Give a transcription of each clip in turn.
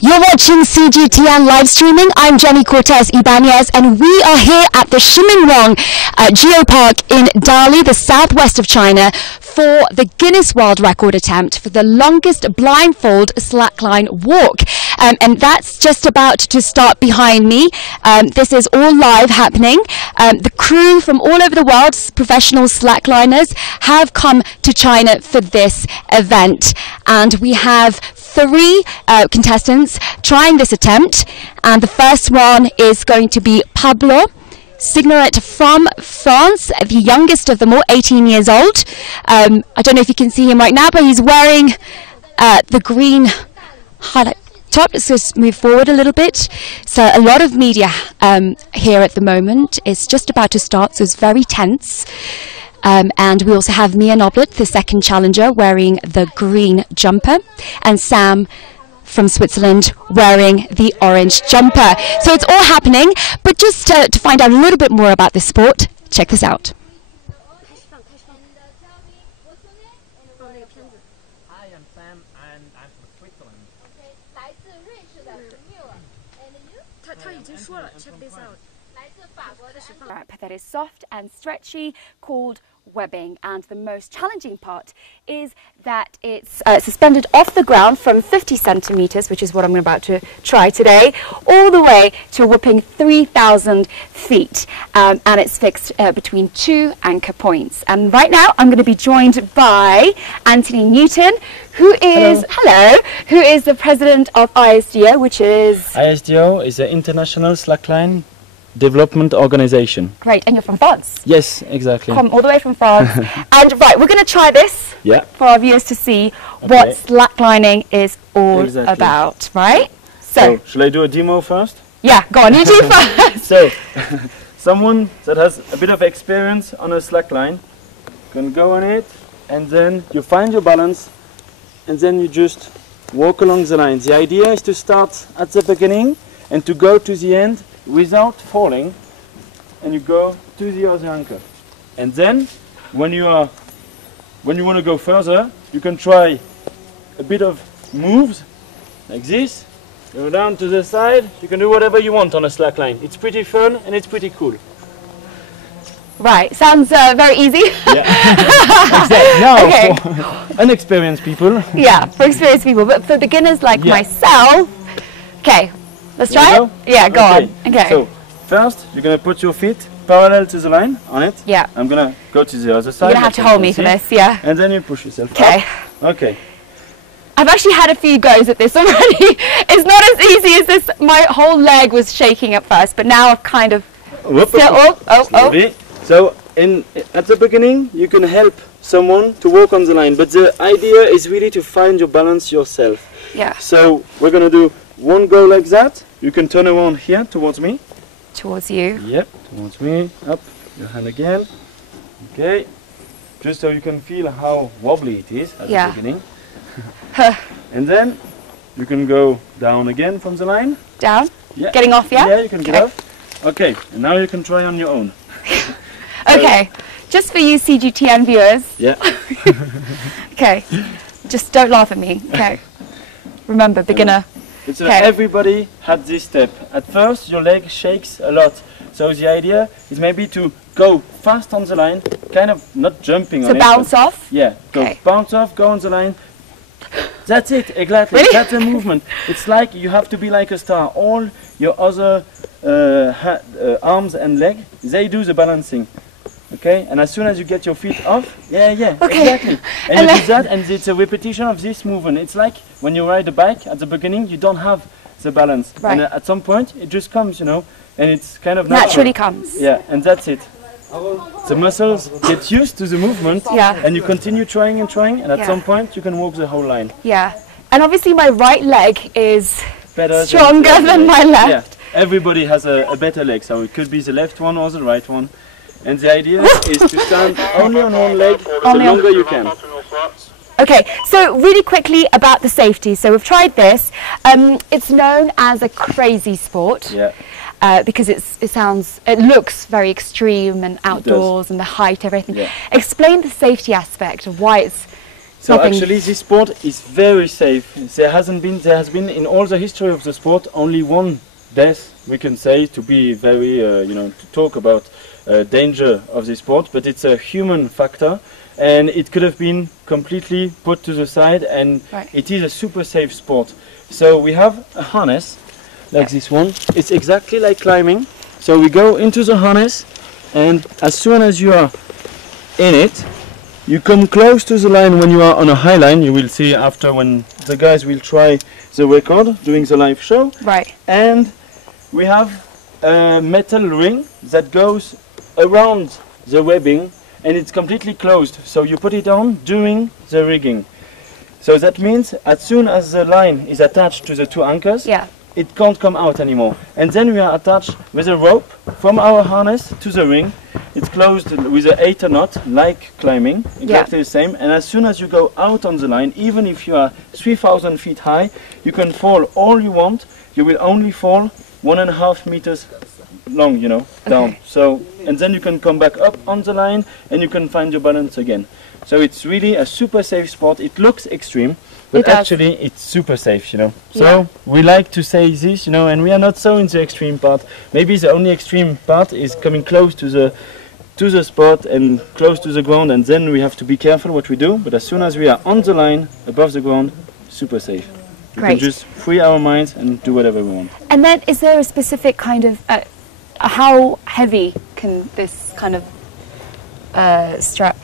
You're watching CGTN live streaming. I'm Jenny Cortes Ybanez, and we are here at the Shiminwang Geopark in Dali, the southwest of China, for the Guinness World Record attempt for the longest blindfold slackline walk. And that's just about to start behind me. This is all live happening. The crew from all over the world, professional slackliners, have come to China for this event. And we have three contestants trying this attempt, and the first one is going to be Pablo Signoret from France, the youngest of them all, 18 years old. I don't know if you can see him right now, but he's wearing the green highlight top. Let's just move forward a little bit. So a lot of media here at the moment. It's just about to start, so it's very tense. And we also have Mia Noblet, the second challenger, wearing the green jumper, and Sam from Switzerland wearing the orange jumper. So it's all happening, but just to find out a little bit more about this sport, check this out. Hi, I'm Sam, and I'm from Switzerland. Check this out. That is soft and stretchy, called webbing, and the most challenging part is that it's suspended off the ground from 50 centimeters, which is what I'm about to try today, all the way to a whopping 3,000 feet, and it's fixed between two anchor points. And right now I'm going to be joined by Anthony Newton, who is who is the president of ISDO, which is ISDO is the International Slackline Development Organization. Great, and you're from France. Yes, exactly. Come all the way from France. And right, we're going to try this for our viewers to see what slacklining is all about, right? So, shall I do a demo first? Yeah, go on, you do first. So, someone that has a bit of experience on a slackline can go on it, and then you find your balance, and then you just walk along the line. The idea is to start at the beginning and to go to the end without falling, and you go to the other anchor. And then when you want to go further, you can try a bit of moves like this. Go down to the side. You can do whatever you want on a slackline. It's pretty fun and it's pretty cool. Right, sounds very easy. Yeah. Exactly. Now, for unexperienced people. Yeah, for experienced people, but for beginners like myself. Okay, let's try it? Yeah, go on. Okay. So, first, you're going to put your feet parallel to the line on it. Yeah. I'm going to go to the other side. You're going to have to hold me for this, yeah. And then you push yourself up. Okay. I've actually had a few goes at this already. It's not as easy as this. My whole leg was shaking at first, but now I've kind of... So, at the beginning, you can help someone to walk on the line, but the idea is really to find your balance yourself. Yeah. So, we're going to do one go like that. You can turn around here towards me. Towards you. Yep, towards me. Up, your hand again. Okay. Just so you can feel how wobbly it is at the beginning. And then you can go down again from the line. Down? Yeah. Getting off, yeah? Yeah, you can get off. Okay, and now you can try on your own. Okay, just for you CGTN viewers. Yeah. Okay, just don't laugh at me. Okay. Remember, beginner. Everybody had this step. At first, your leg shakes a lot. So the idea is maybe to go fast on the line, kind of not jumping on it. So bounce off? Yeah, go bounce off, go on the line. That's it, exactly. Really? That's the movement. It's like you have to be like a star. All your other arms and leg, they do the balancing. Okay, and as soon as you get your feet off, exactly. And you do that, and it's a repetition of this movement. It's like when you ride a bike at the beginning, you don't have the balance, and at some point it just comes, you know, and it's kind of naturally comes. Yeah, and that's it. The muscles get used to the movement, and you continue trying and trying, and at some point you can walk the whole line. Yeah, and obviously my right leg is better stronger than my left. Yeah, everybody has a better leg, so it could be the left one or the right one. And the idea is to stand only on one leg the longer you can. Okay, so really quickly about the safety. So we've tried this. It's known as a crazy sport. Yeah. Because it looks very extreme and outdoors and the height, everything. Yeah. Explain the safety aspect of why it's So Nothing. actually this sport is very safe. There has been in all the history of the sport only one death, we can say, to be very, to talk about danger of this sport, but it's a human factor and it could have been completely put to the side, and it is a super safe sport. So we have a harness like this one. It's exactly like climbing. So we go into the harness, and as soon as you are in it, you come close to the line when you are on a high line. You will see after when the guys will try the record during the live show. Right. And we have a metal ring that goes around the webbing, and it's completely closed. So you put it on during the rigging. So that means as soon as the line is attached to the two anchors, it can't come out anymore. And then we are attached with a rope from our harness to the ring. It's closed with an 8 knot, like climbing, exactly the same. And as soon as you go out on the line, even if you are 3,000 feet high, you can fall all you want. You will only fall 1.5 meters long, down. So, and then you can come back up on the line and you can find your balance again. So it's really a super safe sport. It looks extreme, but actually it's super safe, So we like to say this, and we are not so in the extreme part. Maybe the only extreme part is coming close to the spot and close to the ground, and then we have to be careful what we do. But as soon as we are on the line, above the ground, super safe. We can just free our minds and do whatever we want. And then is there a specific kind of, how heavy can this kind of strap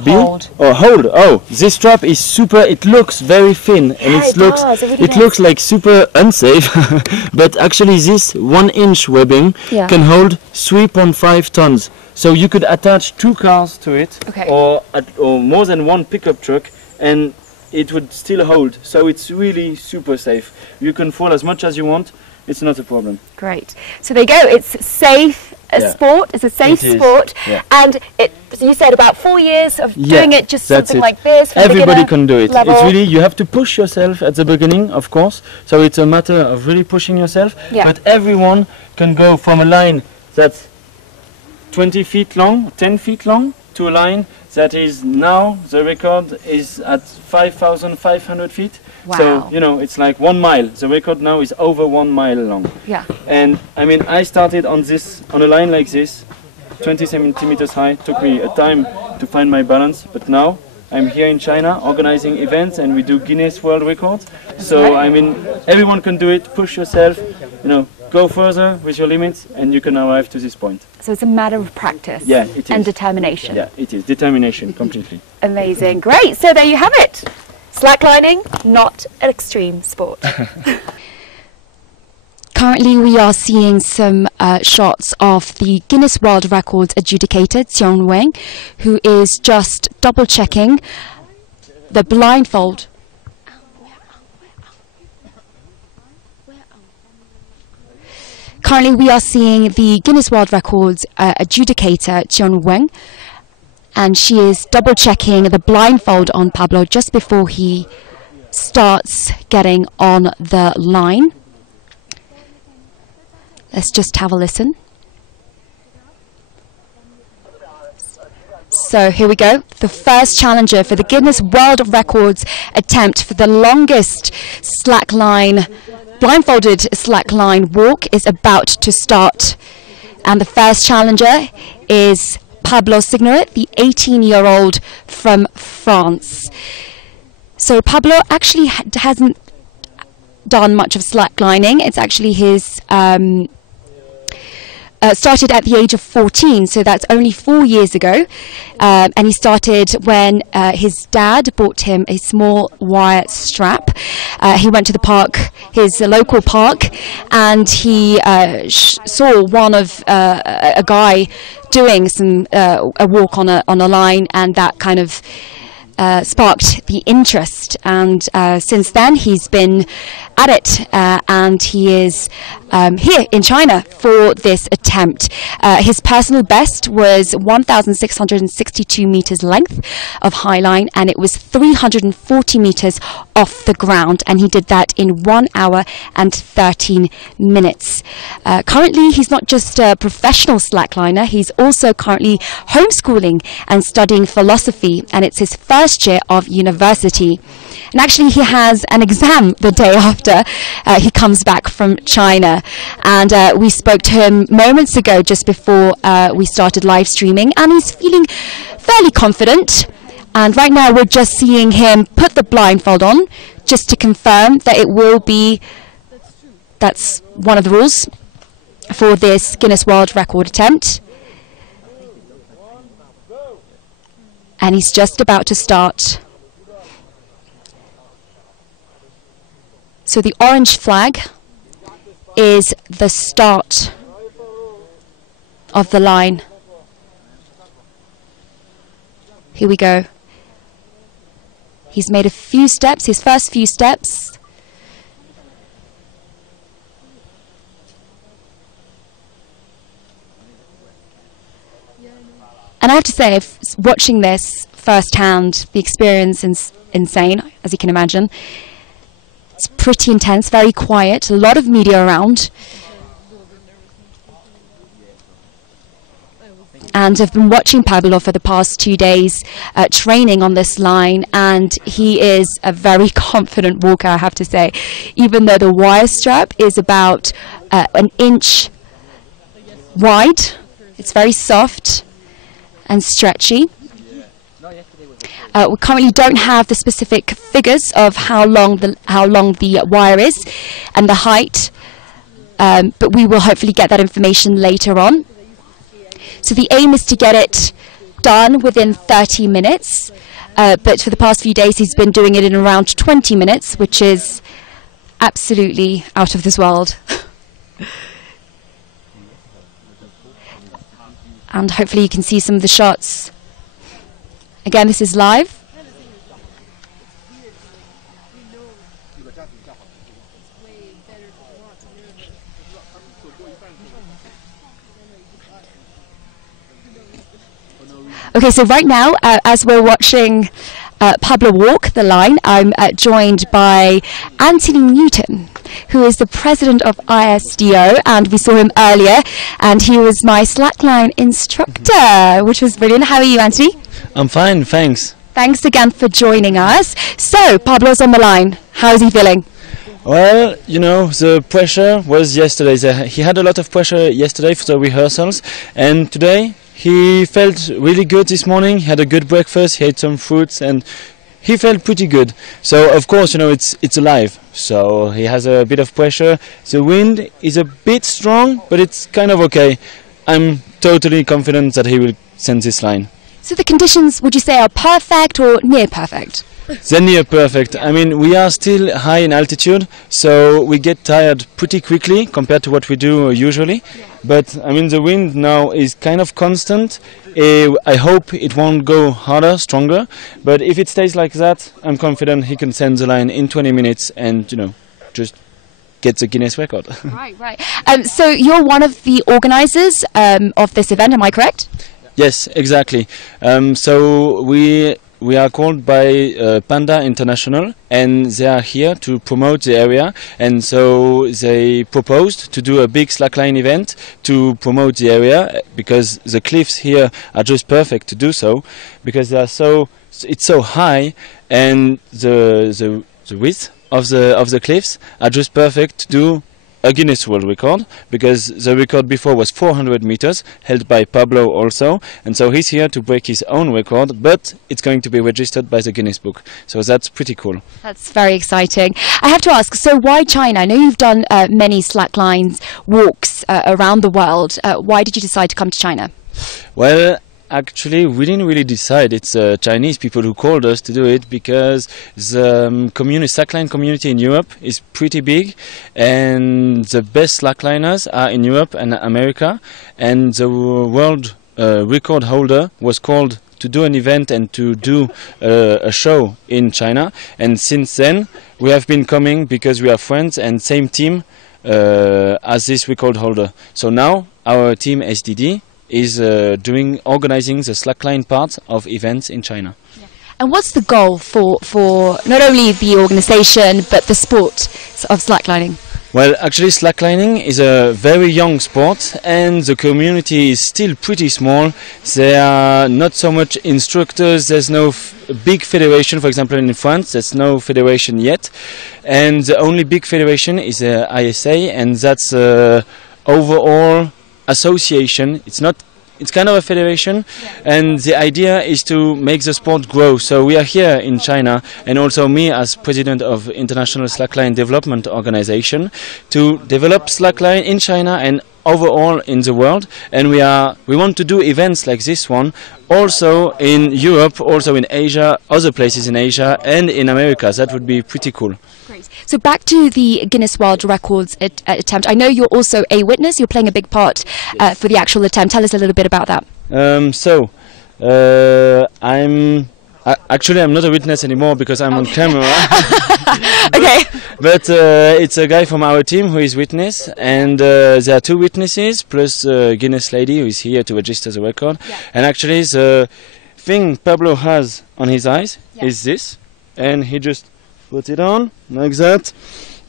hold? Oh, this strap is super, it looks very thin, and it looks like super unsafe, but actually this 1-inch webbing can hold 3.5 tons. So you could attach 2 cars to it, or more than 1 pickup truck, and it would still hold. So it's really super safe. You can fall as much as you want, it's not a problem. Great. So there you go, it's safe. Sport. It's a safe sport, and you said about 4 years of doing it, just something like this. Everybody can do it. It's really, you have to push yourself at the beginning, of course. So it's a matter of really pushing yourself. But everyone can go from a line that's 20 feet long, 10 feet long, to a line that is now the record is at 5,500 feet. Wow. So, it's like 1 mile. The record now is over 1 mile long. And I mean, I started on a line like this, 20 centimeters high. Took me a time to find my balance, but now I'm here in China organizing events, and we do Guinness World Record. So I mean, everyone can do it. Push yourself, go further with your limits, and you can arrive to this point. So it's a matter of practice. Yeah, it is. And determination. Yeah, it is. Determination, completely. Amazing. Great. So there you have it. Slacklining, not an extreme sport. Currently we are seeing some shots of the Guinness World Records adjudicator, Xiong Wang, who is just double checking the blindfold. Currently we are seeing the Guinness World Records adjudicator, Xiong Wang, and she is double checking the blindfold on Pablo just before he starts getting on the line. Let's just have a listen. So here we go. The first challenger for the Guinness World Records attempt for the longest slackline, blindfolded slackline walk is about to start. And the first challenger is Pablo Signoret, the 18-year-old from France. So Pablo actually hasn't done much of slacklining. It's actually his started at the age of 14, so that's only 4 years ago, and he started when his dad bought him a small wire strap. He went to the park, his local park, and he saw one of a guy doing some a walk on a line, and that kind of sparked the interest, and since then he's been at it, and he is here in China for this attempt. His personal best was 1,662 meters length of high line, and it was 340 meters off the ground, and he did that in 1 hour and 13 minutes. Currently, he's not just a professional slackliner, he's also currently homeschooling and studying philosophy, and it's his first year of university. And actually, he has an exam the day after he comes back from China. And we spoke to him moments ago, just before we started live streaming, and he's feeling fairly confident. And right now, we're just seeing him put the blindfold on, just to confirm that it will be, that's one of the rules for this Guinness World Record attempt. And he's just about to start. So the orange flag is the start of the line. Here we go. He's made a few steps, his first few steps. And I have to say, watching this firsthand, the experience is insane, as you can imagine. It's pretty intense, very quiet, a lot of media around. And I've been watching Pablo for the past 2 days, training on this line, and he is a very confident walker, I have to say. Even though the wire strap is about an inch wide, it's very soft and stretchy. We currently don't have the specific figures of how long the wire is and the height, but we will hopefully get that information later on. So the aim is to get it done within 30 minutes, but for the past few days he's been doing it in around 20 minutes, which is absolutely out of this world. And hopefully you can see some of the shots. Again, this is live. Okay, so right now, as we're watching Pablo walk the line, I'm joined by Anthony Newton, who is the president of ISDO, and we saw him earlier, and he was my slackline instructor, which was brilliant. How are you, Anthony? I'm fine, thanks. Thanks again for joining us. So, Pablo's on the line. How is he feeling? Well, you know, the pressure was yesterday. He had a lot of pressure yesterday for the rehearsals, and today he felt really good this morning. He had a good breakfast, he ate some fruits, and he felt pretty good. So, of course, you know, it's alive. So, he has a bit of pressure. The wind is a bit strong, but it's kind of okay. I'm totally confident that he will send this line. So the conditions, would you say, are perfect or near perfect? They're near perfect. I mean, we are still high in altitude, so we get tired pretty quickly compared to what we do usually. Yeah. But, I mean, the wind now is kind of constant. I hope it won't go harder, stronger. But if it stays like that, I'm confident he can send the line in 20 minutes and, you know, just get the Guinness record. Right, right. So you're one of the organizers of this event, am I correct? Yes, exactly. So we are called by Panda International, and they are here to promote the area. And so they proposed to do a big slackline event to promote the area, because the cliffs here are just perfect to do so, because they are it's so high, and the width of the cliffs are just perfect to do a Guinness World Record, because the record before was 400 meters, held by Pablo also, and so he's here to break his own record, but it's going to be registered by the Guinness Book, so that's pretty cool. That's very exciting. I have to ask, so why China? I know you've done many slacklines walks around the world. Why did you decide to come to China? Well, actually, we didn't really decide. It's Chinese people who called us to do it, because the slackline community in Europe is pretty big, and the best slackliners are in Europe and America, and the world record holder was called to do an event and to do a show in China, and since then we have been coming because we are friends and same team as this record holder. So now our team SDD is organizing the slackline part of events in China. Yeah. And what's the goal for not only the organisation but the sport of slacklining? Well, actually slacklining is a very young sport and the community is still pretty small. There are not so much instructors, there's no big federation. For example, in France there's no federation yet, and the only big federation is the ISA, and that's overall association. It's kind of a federation, and the idea is to make the sport grow. So we are here in China, and also me as president of International Slackline Development Organization, to develop slackline in China and overall in the world. And we want to do events like this one also in Europe, also in Asia, other places in Asia and in America. That would be pretty cool. Great. So back to the Guinness World Records attempt. I know you're also a witness. You're playing a big part for the actual attempt. Tell us a little bit about that. I'm not a witness anymore because I'm on camera. Okay. But it's a guy from our team who is witness, and there are two witnesses plus Guinness lady who is here to register the record. Yeah. And actually the thing Pablo has on his eyes is this, and he just put it on like that,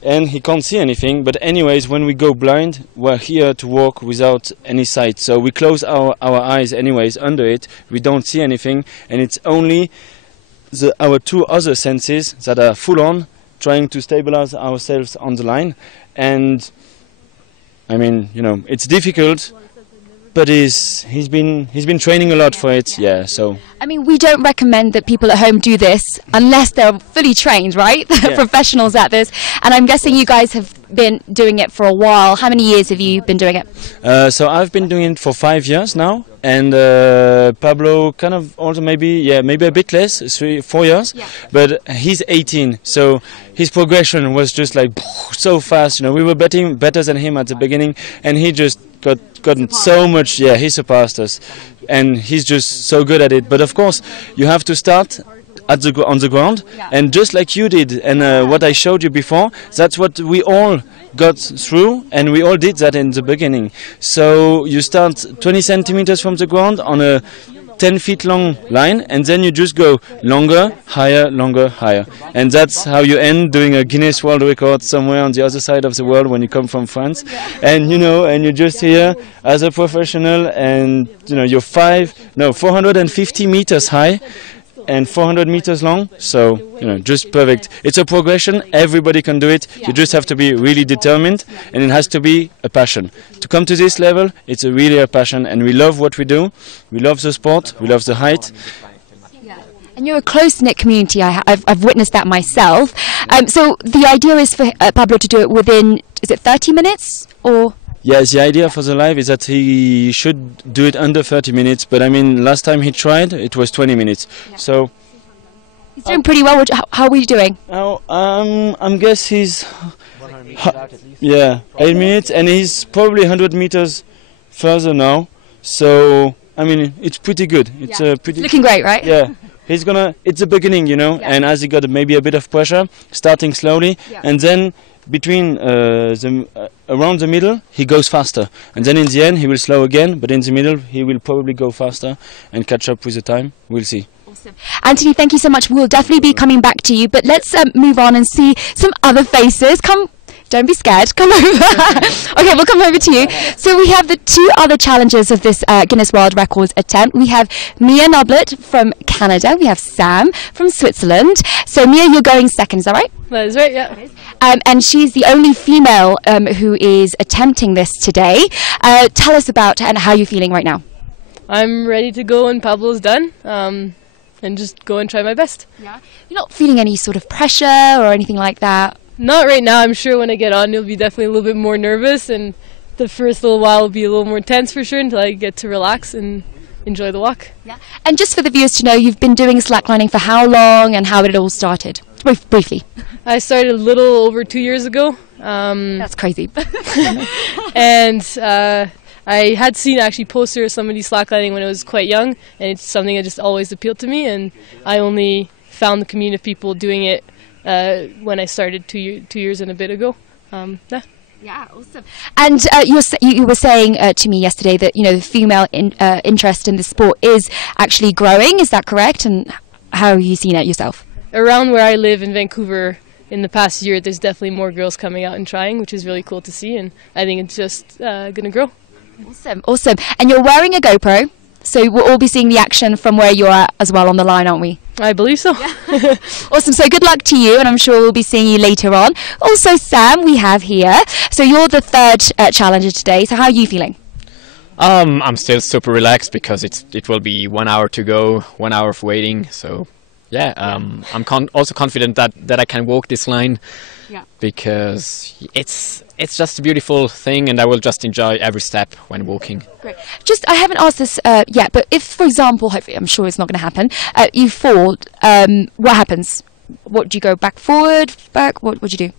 and he can't see anything. But anyways, when we go blind, we're here to walk without any sight, so we close our eyes anyways under it. We don't see anything, and it's only our two other senses that are full on, trying to stabilize ourselves on the line. And I mean, you know, it's difficult, but he's been training a lot for it. Yeah, so I mean, we don't recommend that people at home do this unless they're fully trained, right? Yeah. Professionals at this. And I'm guessing you guys have been doing it for a while. How many years have you been doing it? So I've been doing it for 5 years now, and Pablo kind of also maybe a bit less, 3-4 years. Yeah. But he's 18, so his progression was just like so fast. You know, we were better than him at the beginning, and he just gotten so much. Yeah, he surpassed us, and he's just so good at it. But of course, you have to start on the ground, and just like you did, and what I showed you before, that's what we all got through, and we all did that in the beginning. So you start 20 centimeters from the ground on a 10 feet long line, and then you just go longer, higher, longer, higher, and that's how you end doing a Guinness World Record somewhere on the other side of the world when you come from France. And you know, and you're just here as a professional, and you know, you're 450 meters high and 400 meters long, so you know, just perfect. It's a progression, everybody can do it. You just have to be really determined, and it has to be a passion. To come to this level, it's really a passion, and we love what we do. We love the sport, we love the height. And you're a close-knit community. I've witnessed that myself. So the idea is for Pablo to do it within, is it 30 minutes or? Yeah, the idea for the live is that he should do it under 30 minutes, but I mean, last time he tried, it was 20 minutes. Yeah. So he's doing pretty well. How are we doing? Now, I guess he's 8 minutes, and he's probably 100 meters further now. So I mean, it's pretty good. It's pretty looking great, right? Yeah. He's gonna. It's the beginning, you know, and as he got maybe a bit of pressure, starting slowly, and then between around the middle he goes faster, and then in the end he will slow again, but in the middle he will probably go faster and catch up with the time. We'll see. Awesome. Anthony, thank you so much. We'll definitely be coming back to you, but let's move on and see some other faces. Come, don't be scared, come over. Okay, we'll come over to you. So we have the two other challengers of this Guinness World Records attempt. We have Mia Noblet from Canada. We have Sam from Switzerland. So Mia, you're going second, is that right? That is right, yeah. And she's the only female who is attempting this today. Tell us about and how you're feeling right now. I'm ready to go when Pablo's done, and just go and try my best. Yeah. You're not feeling any sort of pressure or anything like that? Not right now. I'm sure when I get on, you'll be definitely a little bit more nervous, and the first little while will be a little more tense for sure until I get to relax and enjoy the walk. Yeah. And just for the viewers to know, you've been doing slacklining for how long, and how did it all started? Briefly. I started a little over 2 years ago. That's crazy. And I had seen actually posters of somebody slacklining when I was quite young, and it's something that just always appealed to me, and I only found the community of people doing it when I started 2 years and a bit ago. Yeah, awesome. And you were saying to me yesterday that, you know, the female interest in the sport is actually growing. Is that correct? And how have you seen it yourself? Around where I live in Vancouver, in the past year, there's definitely more girls coming out and trying, which is really cool to see, and I think it's just going to grow. Awesome, awesome. And you're wearing a GoPro, so we'll all be seeing the action from where you're at as well on the line, aren't we? I believe so. Yeah. Awesome, so good luck to you, and I'm sure we'll be seeing you later on. Also, Sam, we have here. So you're the third challenger today, so how are you feeling? I'm still super relaxed because it will be 1 hour to go, 1 hour of waiting, so... Yeah, I'm also confident that I can walk this line, because it's just a beautiful thing, and I will just enjoy every step when walking. Great. Just, I haven't asked this yet, but if, for example, hopefully, I'm sure it's not going to happen, you fall, what happens? What do you go back, forward, back? What would you do?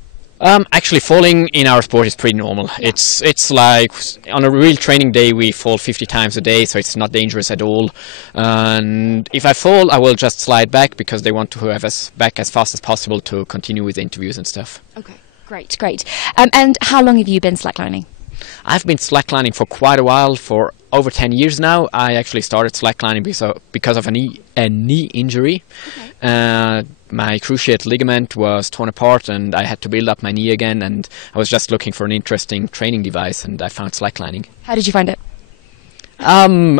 Actually, falling in our sport is pretty normal. It's like on a real training day we fall 50 times a day, so it's not dangerous at all. And if I fall, I will just slide back because they want to have us back as fast as possible to continue with the interviews and stuff. Okay, great, great. And how long have you been slacklining? I've been slacklining for quite a while, for over 10 years now. I actually started slacklining because of a knee injury. Okay. My cruciate ligament was torn apart and I had to build up my knee again, and I was just looking for an interesting training device and I found slacklining. How did you find it? I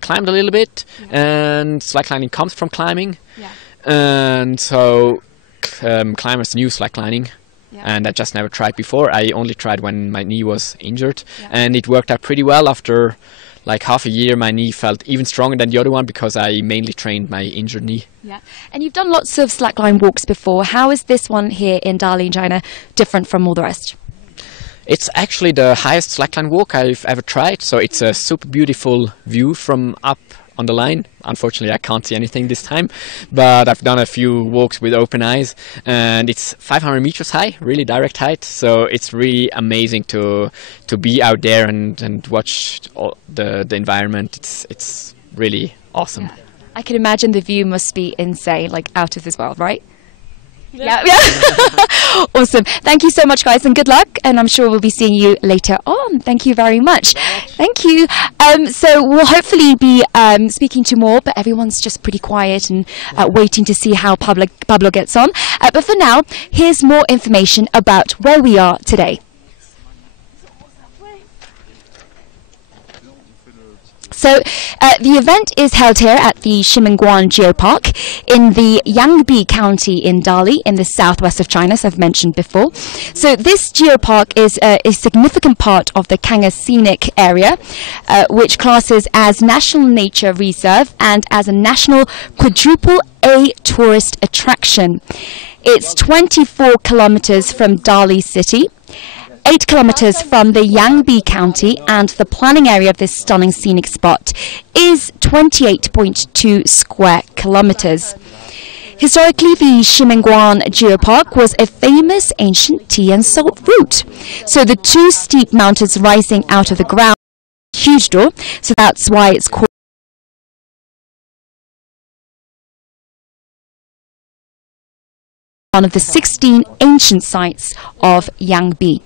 climbed a little bit, and slacklining comes from climbing. Yeah. And so climbers knew slacklining. Yeah. And I just never tried before. I only tried when my knee was injured, and it worked out pretty well. After like half a year, my knee felt even stronger than the other one because I mainly trained my injured knee. Yeah, and you've done lots of slackline walks before. How is this one here in Dali, China, different from all the rest? It's actually the highest slackline walk I've ever tried, so it's a super beautiful view from up on the line. Unfortunately, I can't see anything this time, but I've done a few walks with open eyes, and it's 500 meters high, really direct height, so it's really amazing to be out there and watch all the environment. It's really awesome. Yeah. I can imagine the view must be insane, like out of this world, right? Yeah. Awesome. Thank you so much, guys, and good luck. And I'm sure we'll be seeing you later on. Thank you very much. Thank you. So we'll hopefully be speaking to more, but everyone's just pretty quiet and waiting to see how Pablo gets on. But for now, here's more information about where we are today. So the event is held here at the Shimenguan Geopark in the Yangbi County in Dali in the southwest of China, as I've mentioned before. So this geopark is a significant part of the Kanga Scenic Area, which classes as National Nature Reserve and as a National Quadruple A Tourist Attraction. It's 24 kilometers from Dali City, 8 kilometers from the Yangbi County, and the planning area of this stunning scenic spot is 28.2 square kilometers. Historically, the Shimenguan Geopark was a famous ancient tea and salt route. So the two steep mountains rising out of the ground, huge door, so that's why it's called one of the 16 ancient sites of Yangbi.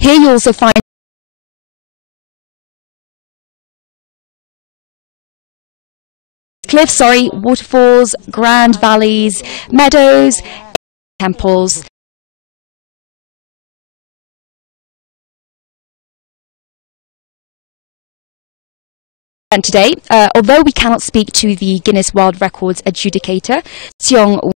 Here you also find cliffs, waterfalls, grand valleys, meadows, temples. And today, although we cannot speak to the Guinness World Records adjudicator, Xiong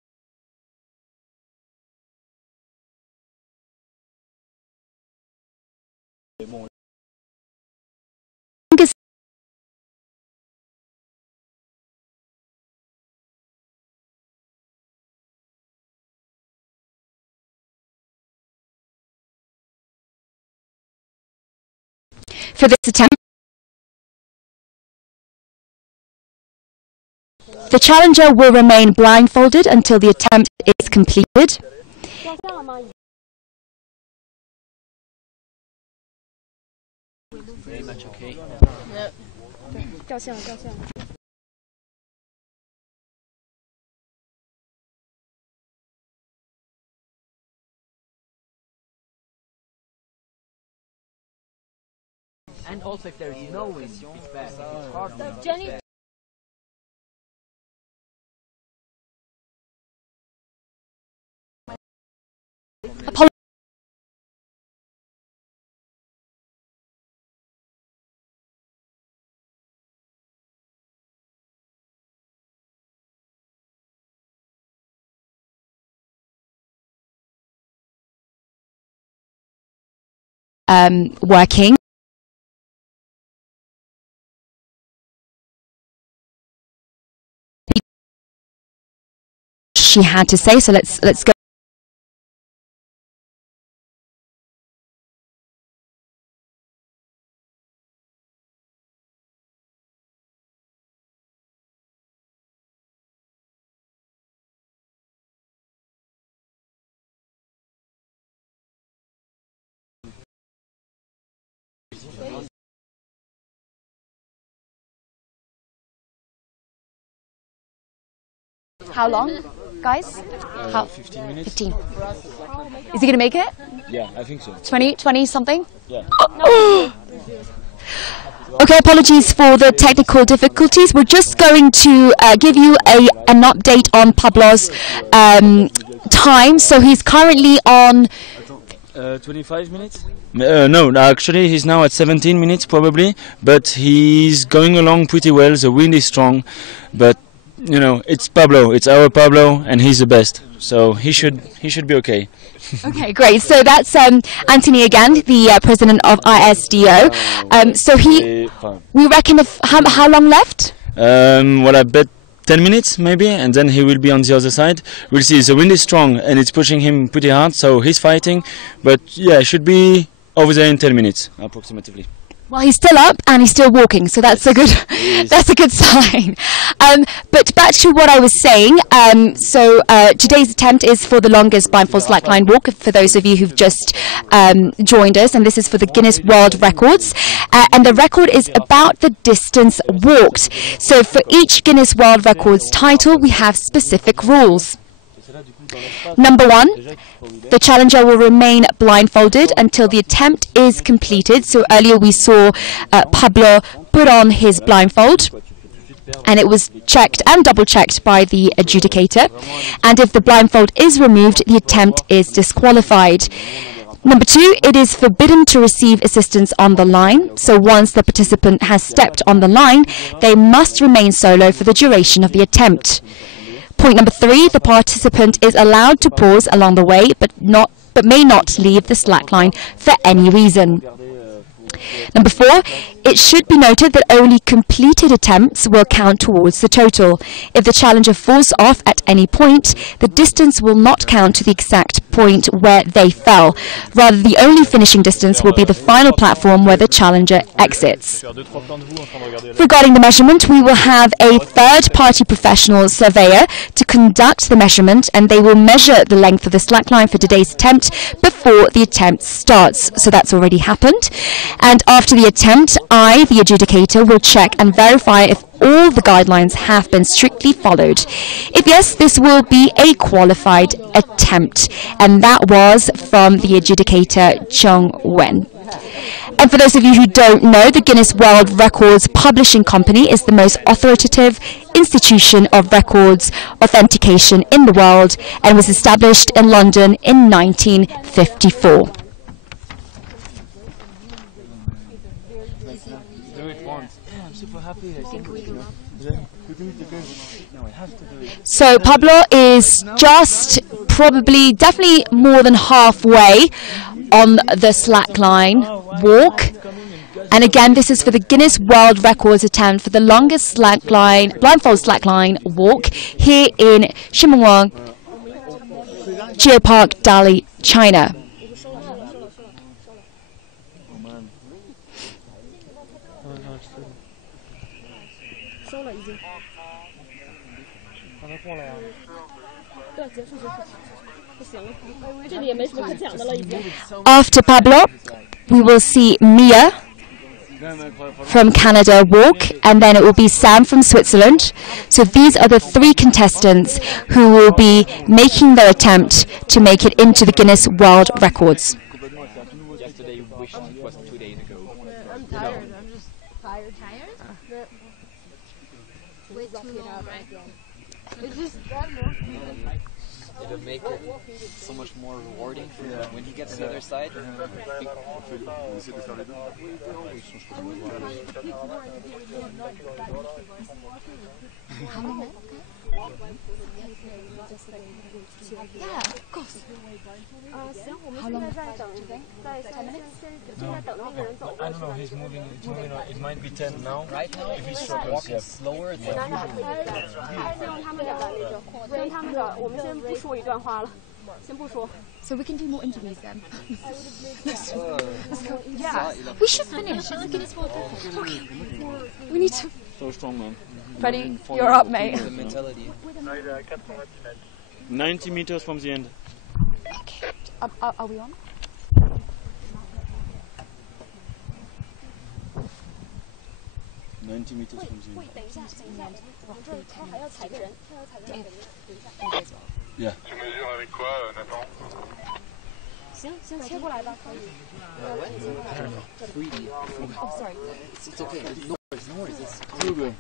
for this attempt. The challenger will remain blindfolded until the attempt is completed. Very much okay. And also if there is no wind, it's bad. It's hard. Jenny. Working. She had to say, so let's go. How long, guys? 15 minutes. 15. Is he going to make it? Yeah, I think so. 20 something? Yeah. Okay, apologies for the technical difficulties. We're just going to give you an update on Pablo's time. So he's currently on 25 minutes? No, actually he's now at 17 minutes probably, but he's going along pretty well. The wind is strong, but you know, it's Pablo, it's our Pablo, and he's the best, so he should be okay. Okay, great. So that's Anthony again, the president of ISDO. So we reckon how long left? Well, I bet 10 minutes maybe, and then he will be on the other side. We'll see. The wind is strong and it's pushing him pretty hard, so he's fighting, but yeah, should be over there in 10 minutes approximately. Well, he's still up and he's still walking, so that's a good sign. But back to what I was saying. Today's attempt is for the longest blindfold slackline walk. For those of you who've just joined us, and this is for the Guinness World Records, and the record is about the distance walked. So for each Guinness World Records title, we have specific rules. Number 1, the challenger will remain blindfolded until the attempt is completed. So earlier we saw Pablo put on his blindfold, and it was checked and double-checked by the adjudicator. And if the blindfold is removed, the attempt is disqualified. Number 2, it is forbidden to receive assistance on the line. So once the participant has stepped on the line, they must remain solo for the duration of the attempt. Point number 3, the participant is allowed to pause along the way, but may not leave the slackline for any reason. Number 4, it should be noted that only completed attempts will count towards the total. If the challenger falls off at any point, the distance will not count to the exact point where they fell. Rather, the only finishing distance will be the final platform where the challenger exits. Regarding the measurement, we will have a third-party professional surveyor to conduct the measurement, and they will measure the length of the slackline for today's attempt before the attempt starts. So that's already happened. And after the attempt, I, the adjudicator, will check and verify if all the guidelines have been strictly followed. If yes, this will be a qualified attempt. And that was from the adjudicator, Chung Wen. And for those of you who don't know, the Guinness World Records publishing company is the most authoritative institution of records authentication in the world, and was established in London in 1954. So Pablo is just definitely more than halfway on the slackline walk. And again, this is for the Guinness World Records attempt for the longest blindfold slackline walk here in Shimenwang Geopark, Dali, China. After Pablo, we will see Mia from Canada walk, and then it will be Sam from Switzerland. So these are the 3 contestants who will be making their attempt to make it into the Guinness World Records. tired. I'm just tired. Tired? Way too long, right? It's just It'll make it so much more rewarding for when he gets to the other side. Yeah, of course. How long? 10 minutes? I don't know, he's moving, it might be 10 now. Right now, if he's walking slower than So we can do more interviews then. Let's go. Yeah, we should finish. It's a Guinness World Record. Okay. We need to. So strong, man. Freddie, you're up, mate. the mentality. 90 meters from the end. Okay. Are we on? $90 meters from the end. Yeah. 行，切过来吧，可以。Oh, sorry. It's okay. No worries. It's Google.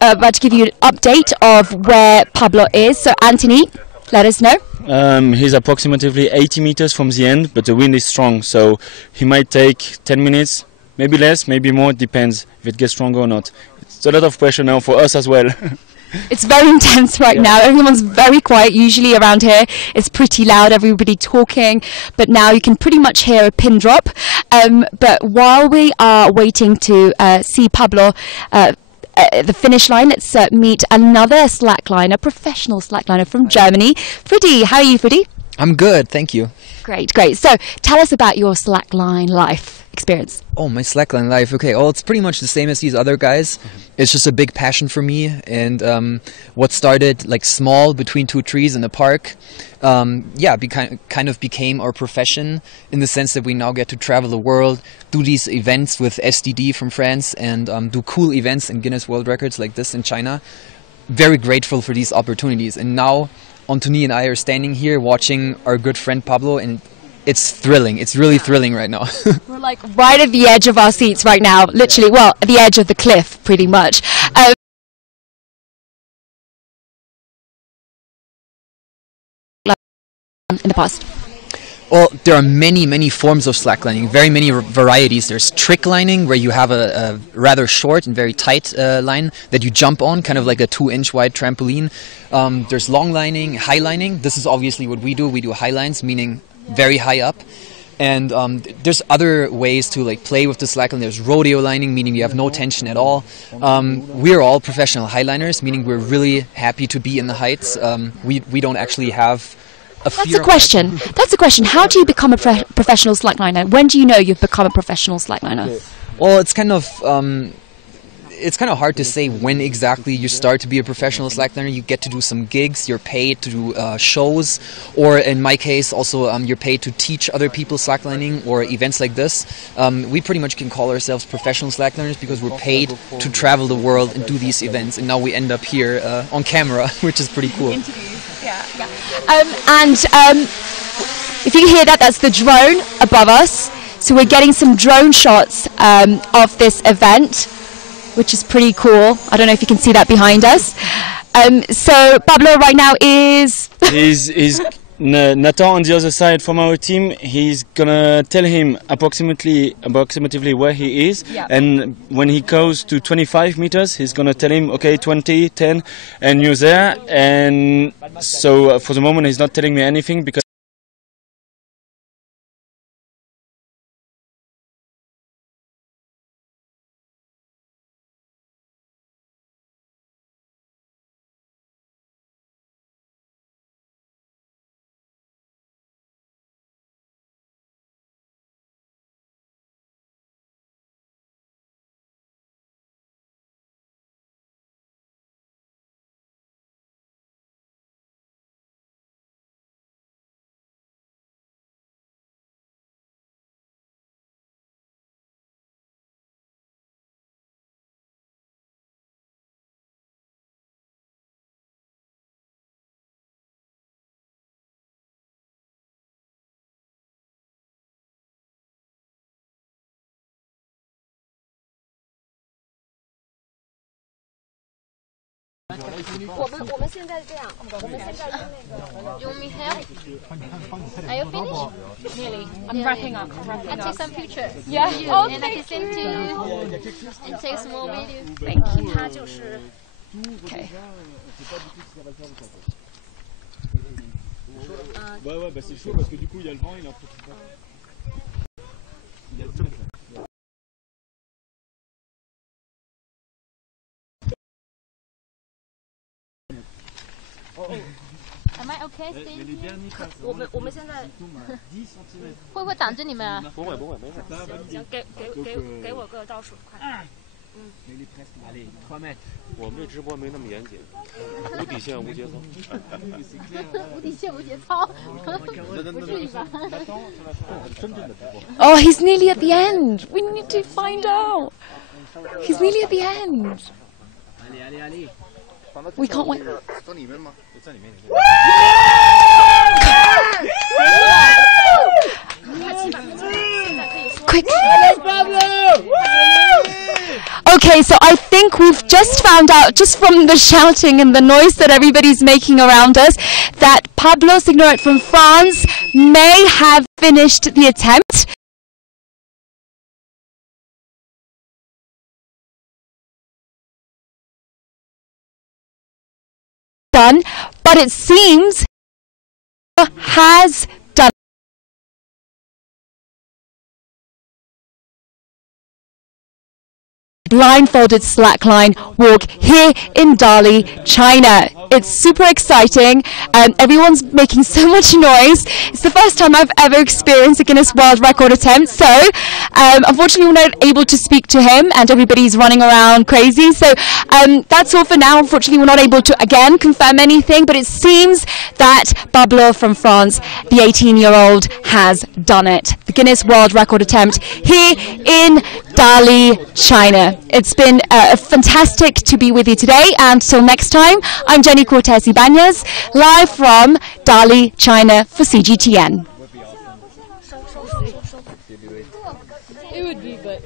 About to give you an update of where Pablo is. So Anthony, let us know. He's approximately 80 meters from the end, but the wind is strong, so he might take 10 minutes, maybe less, maybe more, depends if it gets stronger or not. It's a lot of pressure now for us as well. It's very intense right now. Everyone's very quiet. Usually around here it's pretty loud, everybody talking, but now you can pretty much hear a pin drop. But while we are waiting to see Pablo the finish line, let's meet another slackliner, professional slackliner from Germany. Freddie, how are you, Freddie? I'm good, thank you. Great. So tell us about your slackline life experience. Oh, my slackline life. Okay, well, it's pretty much the same as these other guys. It's just a big passion for me, and what started like small between two trees in the park, kind of became our profession, in the sense that we now get to travel the world, do these events with SDD from France, and do cool events in Guinness World Records like this in China. Very grateful for these opportunities, and now Anthony and I are standing here watching our good friend Pablo, and it's thrilling. It's really thrilling right now. We're like right at the edge of our seats right now, literally, well, at the edge of the cliff, pretty much. In the past? Well, there are many forms of slacklining, very many varieties. There's trick lining, where you have a rather short and very tight line that you jump on, kind of like a 2-inch wide trampoline. There's long lining, high lining. This is obviously what we do. We do high lines, meaning very high up. And there's other ways to like play with the slackline. There's rodeo lining, meaning you have no tension at all. We're all professional highliners, meaning we're really happy to be in the heights. We don't actually have a fear. That's a question. How do you become a professional slackliner? When do you know you've become a professional slackliner? Well, it's kind of hard to say when exactly you start to be a professional slackliner. You get to do some gigs, you're paid to do shows, or in my case also you're paid to teach other people slacklining or events like this. We pretty much can call ourselves professional slackliners because we're paid to travel the world and do these events, and now we end up here on camera, which is pretty cool. If you hear that, that's the drone above us. So we're getting some drone shots of this event, which is pretty cool. I don't know if you can see that behind us. So Pablo right now is Nathan on the other side from our team. He's gonna tell him approximately where he is, and when he goes to 25 meters, he's gonna tell him, okay, 20, 10, and you're there. And so for the moment, he's not telling me anything because 我们现在这样，我们现在用那个。You want me help? Are you finished? Nearly. I'm wrapping up. I take some pictures. Yeah. Oh, and I can send to you. And take some more videos. Thank you. 它就是。 Okay. Ouais, bah c'est chaud parce que du coup il y a le vent, il en profite pas. Am I okay staying here? 我们现在会不会挡着你们啊？不会，没事。行，给我个倒数，快。我们这直播没那么严谨，无底线无节操。无底线无节操，不至于吧？ Oh, he's nearly at the end. We need to find out. He's nearly at the end. We can't wait. Quick. Okay, so I think we've just found out, just from the shouting and the noise that everybody's making around us, that Pablo Signoret from France may have finished the attempt. Done, but it seems has done. Blindfolded slackline walk here in Dali, China. It's super exciting. Everyone's making so much noise. It's the first time I've ever experienced a Guinness World Record attempt. So, unfortunately, we're not able to speak to him, and everybody's running around crazy. So, that's all for now. Unfortunately, we're not able to again confirm anything. But it seems that Pablo from France, the 18-year-old, has done it. The Guinness World Record attempt here in Dali, China. It's been fantastic to be with you today, and till next time, I'm Jenny Cortes Ybanez, live from Dali, China for CGTN. It would be, but